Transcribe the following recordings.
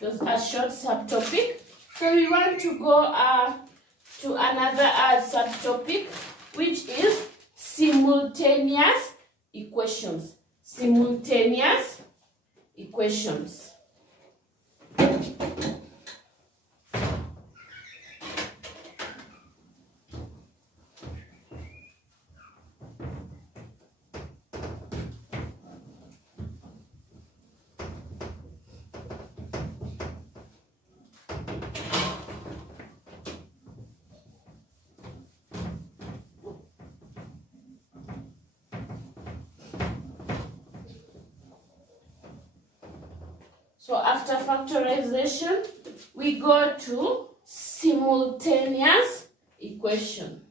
Just a short subtopic. So we want to go to another subtopic, which is simultaneous equations. Simultaneous equations. So after factorization, we go to simultaneous equation.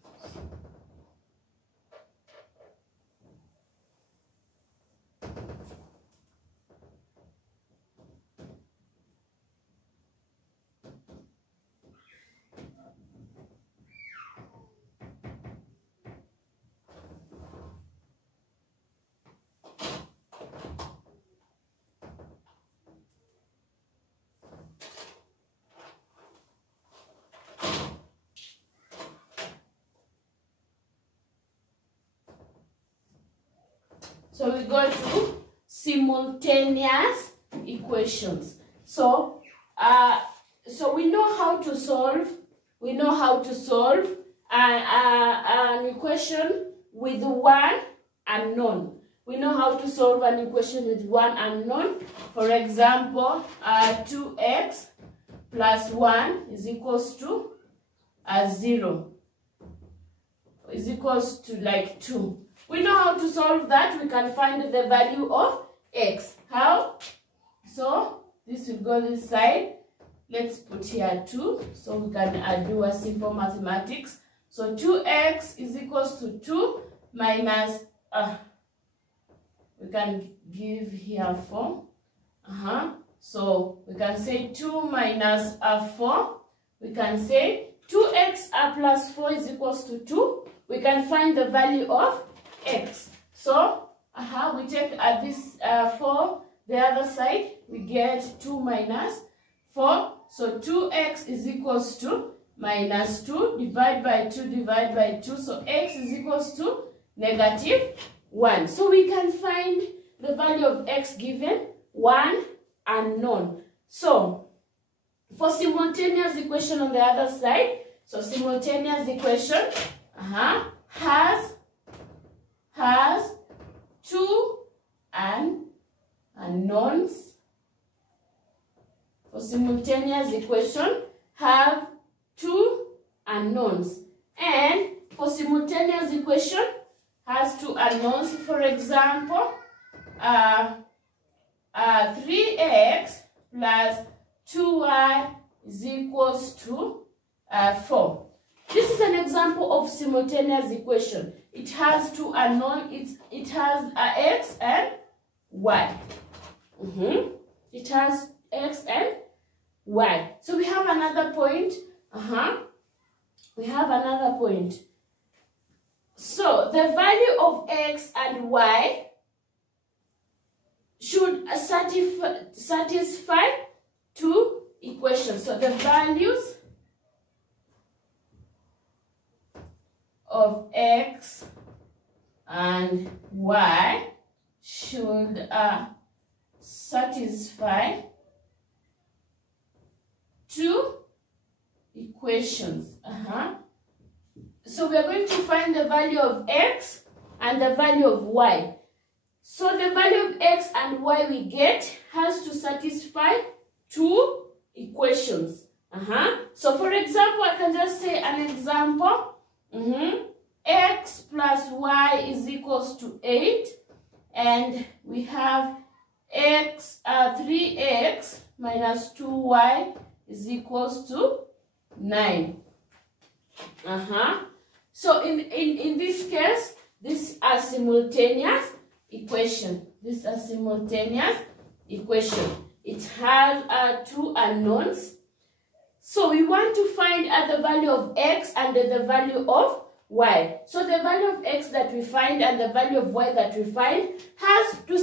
So we go to simultaneous equations. So we know how to solve. We know how to solve an equation with one unknown. We know how to solve an equation with one unknown. For example, 2x plus 1 is equals to 0. Is equals to like 2. We know how to solve that. We can find the value of x. How? So this will go this side. Let's put here 2. So we can do a simple mathematics. So 2x is equals to 2 minus, we can give here 4. So we can say 2 minus 4. We can say 2x plus 4 is equals to 2. We can find the value of x. So we take this 4 the other side, we get 2 minus 4. So 2x is equals to minus 2, divide by 2, divide by 2. So x is equals to negative 1. So we can find the value of x given 1 unknown. So for simultaneous equation on the other side, so simultaneous equation has 2 unknowns. For simultaneous equation have 2 unknowns, and for simultaneous equation has 2 unknowns. For example, 3x plus 2y is equals to 4. This is an example of simultaneous equation. It has 2 unknowns. It has x and y. It has x and y. So we have another point. We have another point. So the value of x and y should satisfy 2 equations. So the values of x and y should satisfy 2 equations. So we are going to find the value of x and the value of y. So the value of x and y we get has to satisfy 2 equations. So for example, I can just say an example. X plus y is equals to 8, and we have x 3x minus 2y is equals to 9. So in this case, this is a simultaneous equation. This is a simultaneous equation. It has 2 unknowns. So we want to find the value of x and the value of y. So the value of x that we find and the value of y that we find has to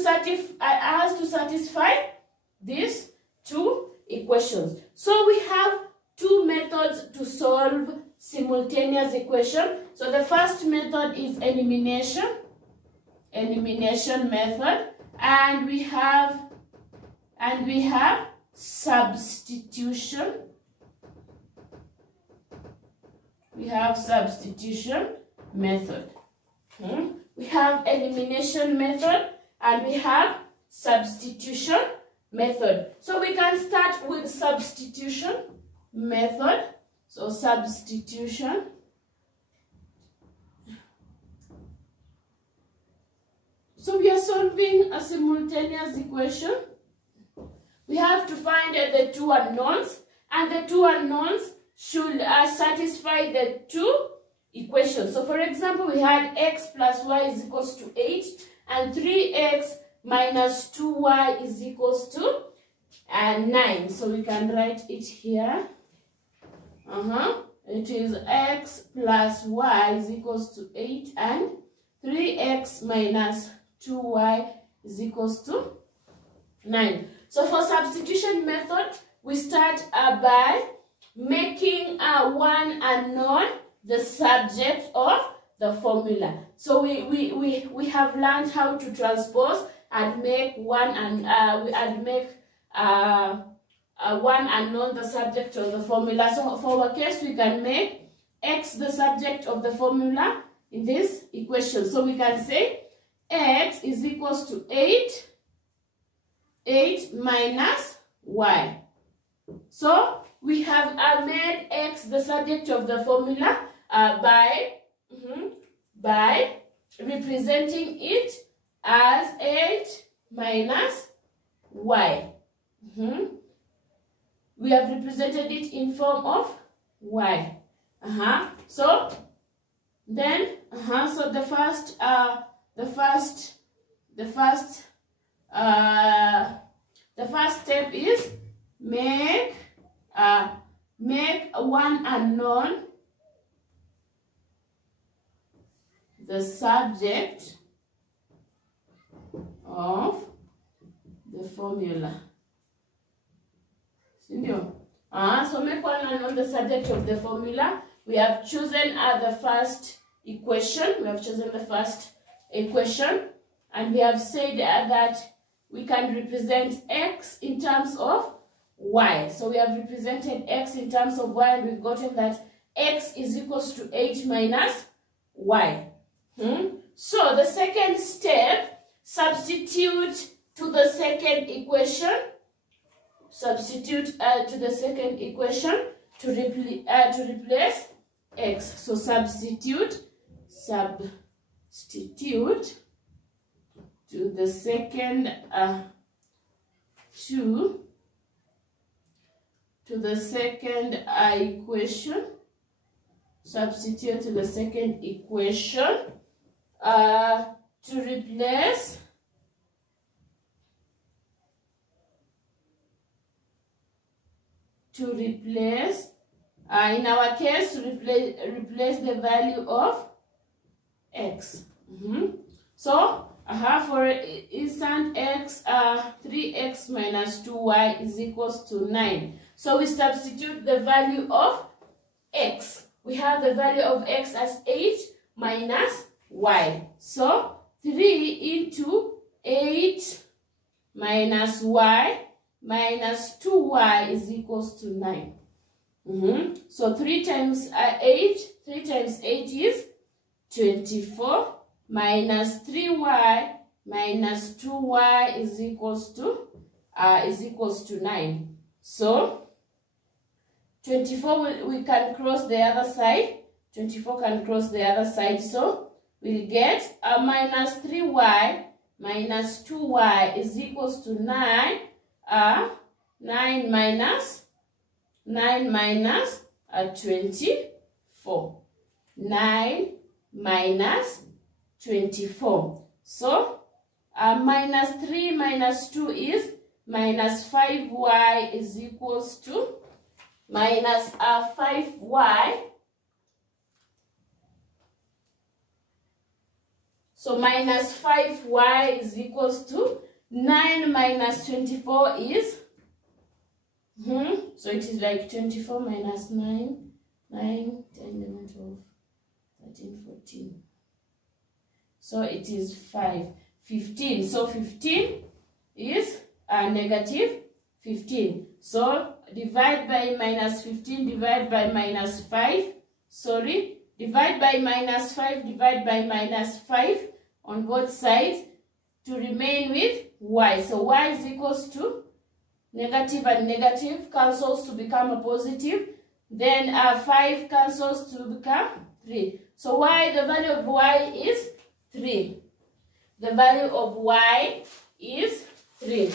satisfy these 2 equations. So we have two methods to solve simultaneous equation. So the first method is elimination method, and we have substitution. We have substitution method. We have elimination method and we have substitution method. So we can start with substitution method. So substitution. So we are solving a simultaneous equation. We have to find the two unknowns, and the two unknowns should satisfy the two equations. So for example, we had x plus y is equals to 8 and 3x minus 2y is equals to 9. So we can write it here. It is x plus y is equals to 8 and 3x minus 2y is equals to 9. So for substitution method, we start by making one unknown the subject of the formula. So we have learned how to transpose and make one unknown the subject of the formula. So for our case, we can make x the subject of the formula in this equation. So we can say x is equals to 8 minus y. So we have made x the subject of the formula by representing it as 8 minus y. We have represented it in form of y. So then so the first step is make one unknown the subject of the formula. So make one unknown the subject of the formula. We have chosen the first equation. We have chosen the first equation, and we have said that we can represent x in terms of y. So we have represented x in terms of y, and we've gotten that x is equals to 8 minus y. So the second step, substitute to the second equation. Substitute to the second equation to replace x. So substitute to the second equation. Substitute to the second equation to replace in our case, to replace the value of x. So for instant x, 3x minus 2y is equals to 9. So we substitute the value of x. We have the value of x as 8 minus y. So 3 into 8 minus y minus 2y is equals to 9. So 3 times 8 is 24 minus 3y minus 2y is equals to 9. So 24 we can cross the other side. 24 can cross the other side. So we'll get minus 3y minus 2y is equals to 9. 9 minus 24. 9 minus 24. So minus 3 minus 2 is minus 5y is equals to minus 5y. So minus 5y is equals to 9 minus 24 is So it is like 24 minus 9, 9, 10, 11, 12, 13, 14. So it is 5, 15. So 15 is negative 15. So divide by minus 15, divide by minus 5. Sorry, divide by minus 5, divide by minus 5 on both sides to remain with y. So y is equals to negative and negative cancels to become a positive. Then 5 cancels to become 3. So y, the value of y is 3. The value of y is 3.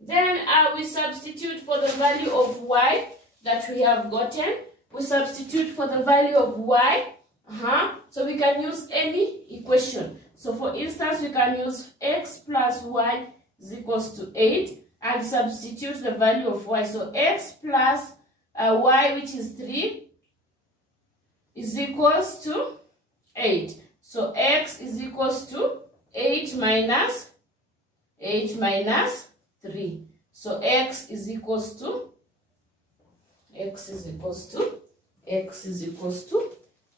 Then we substitute for the value of y that we have gotten. We substitute for the value of y. So we can use any equation. So for instance, we can use x plus y is equals to 8 and substitute the value of y. So x plus y, which is 3, is equals to 8. So x is equals to 8 minus 3. So x is equals to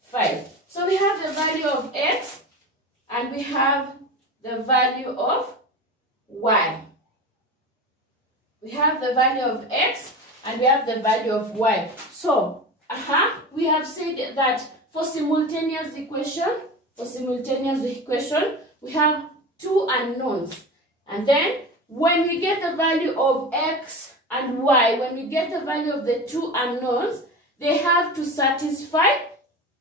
5. So we have the value of x and we have the value of y. We have the value of x and we have the value of y. So we have said that for simultaneous equation, we have two unknowns. And then when we get the value of x and y, when we get the value of the two unknowns, they have to satisfy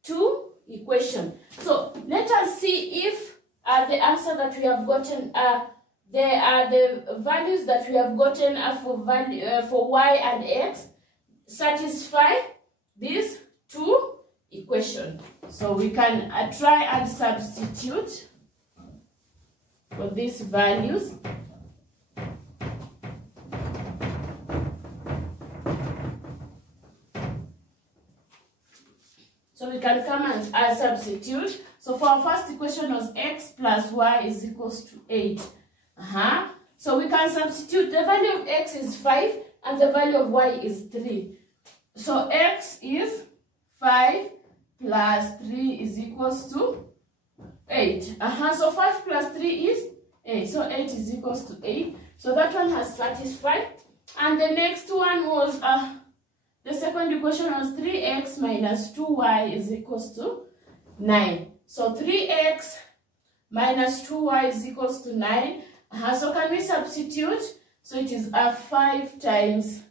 two equations. So let us see if the answer that we have gotten, the values that we have gotten for y and x satisfy these two equations. So we can try and substitute for these values. So we can come and substitute. So for our first equation was x plus y is equals to 8. So we can substitute. The value of x is 5 and the value of y is 3. So x is 5 plus 3 is equals to 8. So 5 plus 3 is 8. So 8 is equals to 8. So that one has satisfied. And the next one was, the second equation was 3x minus 2y is equals to 9. So 3x minus 2y is equals to 9. So can we substitute? So it is 5 times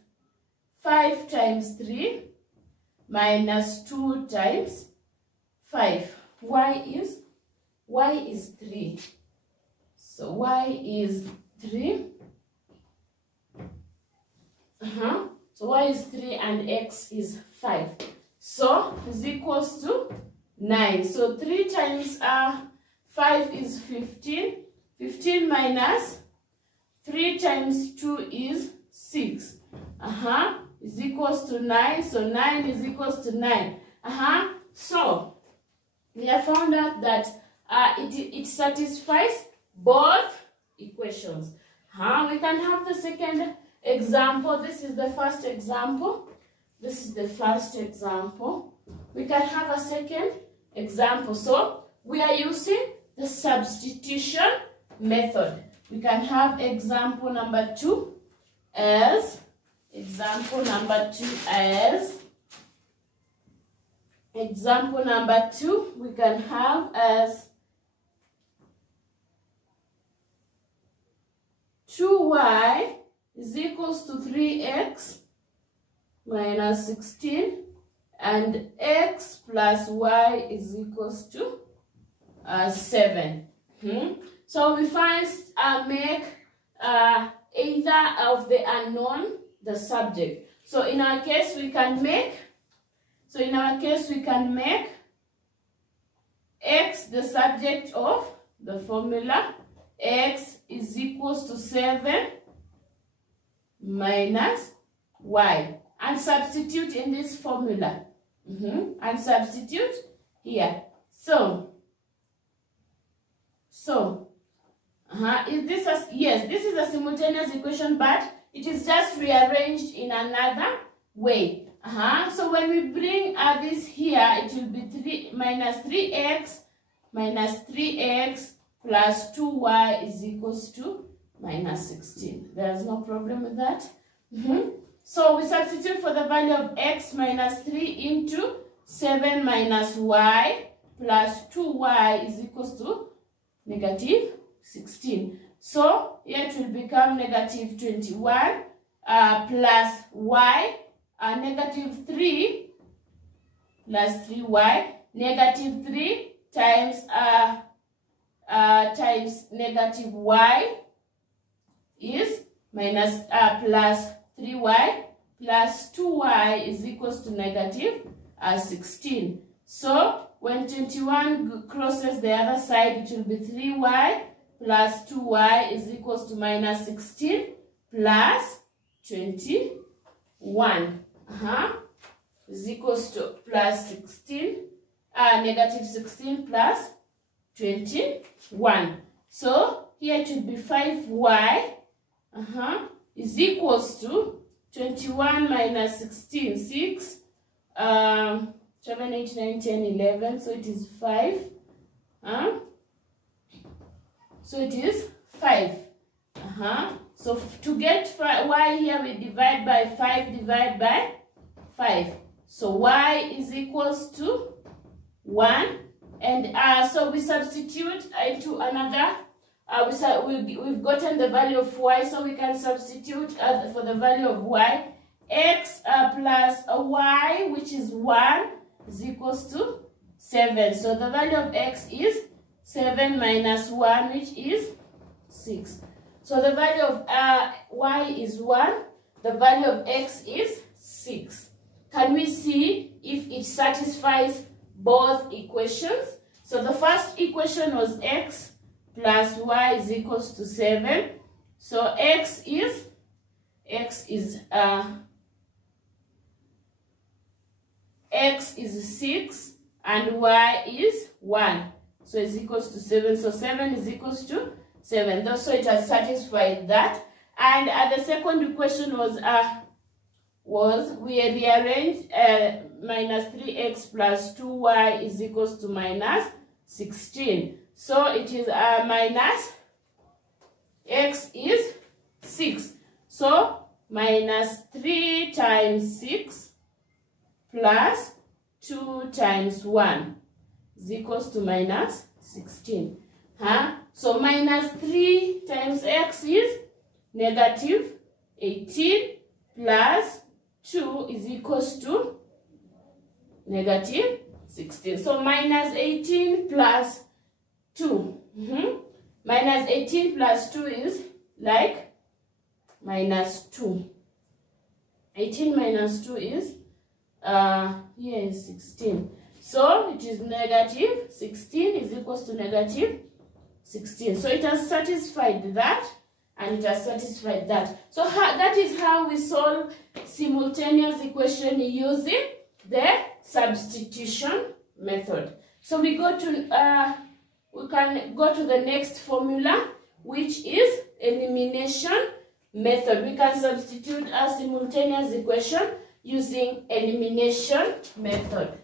3 minus 2 times 5. Y is 3. So y is 3. So y is 3 and x is 5. So is equals to 9. So 3 times 5 is 15. 15 minus 3 times 2 is 6. Is equals to 9. So 9 is equals to 9. So we have found out that it satisfies both equations. We can have the second example. This is the first example. This is the first example. We can have a second example. So we are using the substitution method. We can have example number 2 as example number 2 we can have as 2y is equals to 3x minus 16 and x plus y is equals to 7. So we first make either of the unknown the subject. So in our case we can make x the subject of the formula. X is equals to 7 minus y, and substitute in this formula. And substitute here. So is this yes, this is a simultaneous equation, but It is just rearranged in another way. So when we bring this here, it will be minus 3x plus 2y is equals to minus 16. There's no problem with that. So we substitute for the value of x minus 3 into 7 minus y plus 2y is equals to negative 16. So here it will become negative 21 plus y, negative 3 plus 3y, negative 3 times times negative y is minus plus 3y plus 2y is equals to negative 16. So when 21 crosses the other side, it will be 3y plus 2y is equals to minus 16 plus 21. Is equals to plus 16, negative 16 plus 21. So here it will be 5y is equals to 21 minus 16, 6, 7, 8, 9, 10, 11. So it is 5. So it is 5. So to get y here, we divide by 5, divide by 5. So y is equals to 1. And so we substitute into another. We've gotten the value of y, so we can substitute for the value of y. X plus y, which is 1, is equals to 7. So the value of x is 7 minus 1, which is 6. So the value of y is 1. The value of x is 6. Can we see if it satisfies both equations? So the first equation was x plus y is equals to 7. So x is 6 and y is 1. So it's equals to 7. So 7 is equals to 7. So it has satisfied that. And the second equation was we rearranged minus 3x plus 2y is equals to minus 16. So it is minus x is 6. So minus 3 times 6 plus 2 times 1 is equals to minus 16. So minus 3 times x is negative 18 plus 2 is equals to negative 16. So minus 18 plus 2. Minus 18 plus 2 is like minus 2. 18 minus 2 is here is 16. So it is negative 16 is equals to negative 16. So it has satisfied that and it has satisfied that. So that is how we solve simultaneous equation using the substitution method. So we can go to the next formula, which is elimination method. We can substitute a simultaneous equation using elimination method.